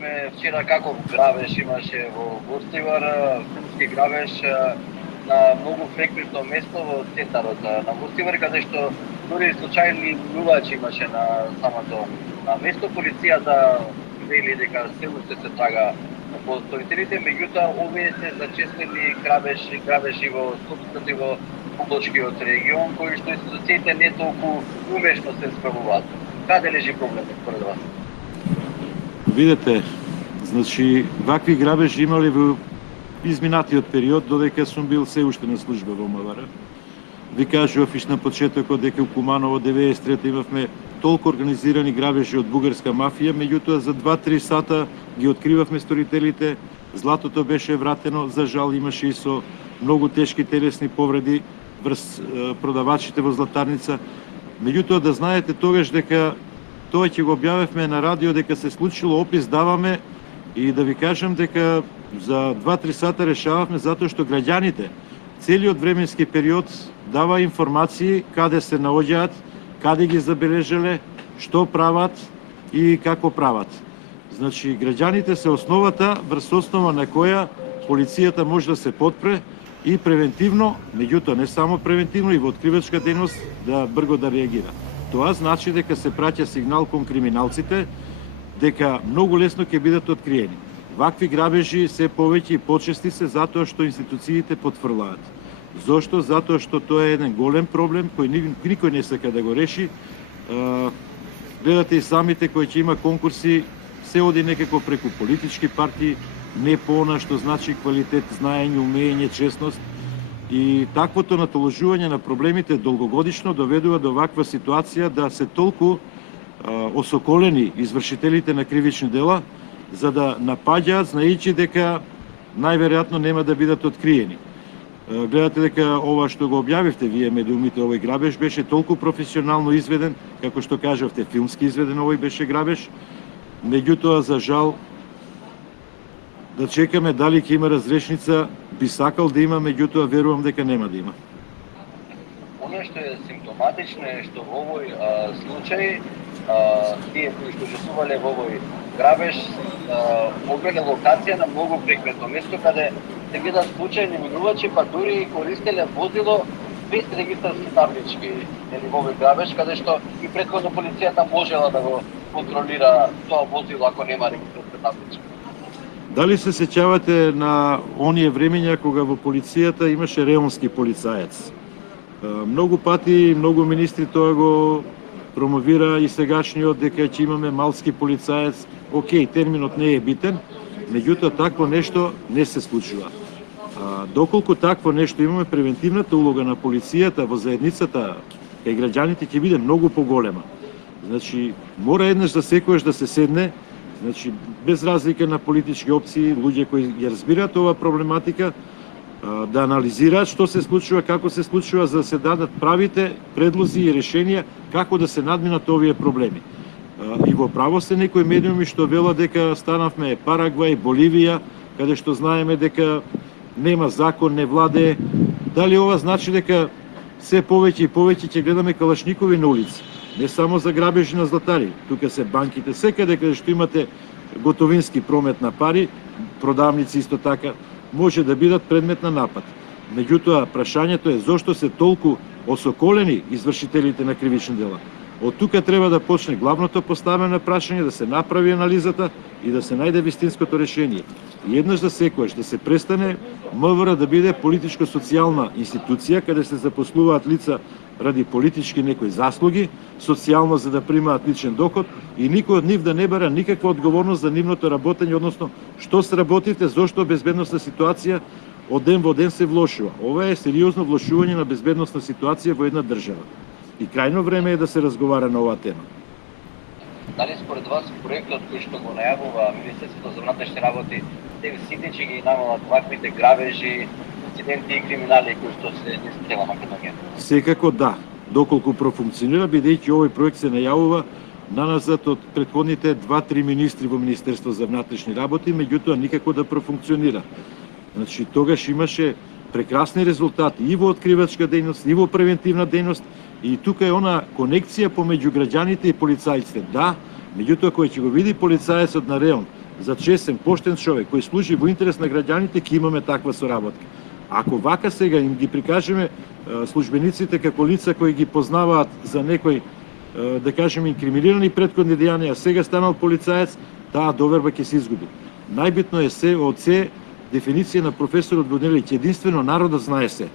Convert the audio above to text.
видовме вчера како грабеж имаше во Гостивар, филмски грабеж на многу фреквентно место во центарот на Гостивар, каде што дури случајни минувачи имаше на самото место. Полицијата вели дека се уште се трага по сторителите, меѓутоа овие се зачестени грабежи во собственото и во Подлочкиот регион, кои што институциите не толку умешно се справуваат. Каде лежи проблемот според вас? Видете, значи, вакви грабежи имали во изминатиот период, додека сум бил се уште на служба во МВР. Ви кажував иш на почетокот дека у Куманово 93 имавме толку организирани грабежи од бугарска мафија, меѓутоа за 2-3 сата ги откривавме сторителите, златото беше вратено, за жал имаше и со многу тешки телесни повреди врз продавачите во златарница. Меѓутоа да знаете тогаш дека тоа ќе го објавевме на радио дека се случило, опис даваме и да ви кажам дека за 2-3 сата решававме затоа што граѓаните целиот временски период дава информации каде се наоѓаат, каде ги забележале, што прават и како прават. Значи, граѓаните се основата врз основа на која полицијата може да се подпре и превентивно, меѓутоа не само превентивно, и во откривачка дејност да брзо да реагира. Тоа значи дека се праќа сигнал кон криминалците дека многу лесно ќе бидат откриени. Вакви грабежи се повеќе и почести се затоа што институциите потврлаат. Зошто? Затоа што тоа е еден голем проблем кој никој не сака да го реши. Гледате и самите кои ќе има конкурси, се оди некако преку политички партии, не по она што значи квалитет, знаење, умење, честност. И таквото натоложување на проблемите долгогодишно доведува до ваква ситуација да се толку осоколени извршителите на кривични дела, за да напаѓаат, знаејќи дека најверојатно нема да бидат откриени. Гледате дека ова што го објавивте вие медиумите, овој грабеж беше толку професионално изведен, како што кажавте, филмски изведен овој беше грабеж. Меѓутоа, за жал, да чекаме дали ќе има разрешница, би сакал да има, меѓутоа верувам дека нема да има. Оно што е симптоматично е што во овој случај тие кои што учествувале во овој грабеж обеле локација на многу фреквентно место каде се гледат случајни минувачи, па дури користеле возило без регистарски таблички во овој грабеж, каде што и претходно полицијата можела да го контролира тоа возило ако нема регистарска табличка. Дали се сеќавате на оние времења кога во полицијата имаше реонски полицаец? Многу пати, многу министри тоа го промовира и сегашниот дека ќе имаме малски полицаец. Океј, терминот не е битен, меѓутоа такво нешто не се случува. Доколку такво нешто имаме, превентивната улога на полицијата во заедницата кај граѓаните ќе биде многу поголема. Значи, мора еднаш за секојаш да се седне, значи, без разлика на политички опции, луѓе кои ја разбираат оваа проблематика, да анализираат што се случува, како се случува, за да се дадат правите предлози и решенија како да се надминат овие проблеми. И во право се некои медиуми што велат дека станавме Парагвај, Боливија, каде што знаеме дека нема закон, не владее. Дали ова значи дека се повеќе и повеќе ќе гледаме калашникови на улици? Не само за грабежи на златари, тука се банките, секаде каде што имате готовински промет на пари, продавници исто така, може да бидат предмет на напад. Меѓутоа, прашањето е зошто се толку осоколени извршителите на кривични дела. Од тука треба да почне главното поставено прашање, да се направи анализата и да се најде вистинското решение. И еднаш за секојаш да се престане МВР да биде политичко-социјална институција, каде се запослуваат лица ради политички некои заслуги, социјално за да примаат личен доход и никој од нив да не бара никаква одговорност за нивното работење, односно што сработите, зошто безбедносна ситуација од ден во ден се влошува. Ова е сериозно влошување на безбедносна ситуација во една држава. И крајно време е да се разговара на оваа тема. Дали според вас проектот кој што го најавува Министерството за внатрешни работи сите ќе ги намалат ваквите грабежи, инциденти и криминали кои што се низ цела Македонија? Секако да, доколку профункционира, бидејќи овој проект се најавува наназад од претходните 2-3 министри во Министерство за внатрешни работи, меѓутоа никако да профункционира. Значи, тогаш имаше прекрасни резултати и во откривачка дејност, и во превентивна дејност, и тука е она конекција помеѓу граѓаните и полицајците. Да, меѓутоа кој ќе го види полицаецот на реон, за честен, поштен човек кој служи во интерес на граѓаните, ќе имаме таква соработка. Ако вака сега им ги прикажеме службениците како лица кои ги познаваат за некој, да кажеме, инкриминирани претходни дејанија, сега станал полицаец, таа доверба ќе се изгуби. Најбитно е се од се дефиниција на професорот Воделич, единствено народот знае се.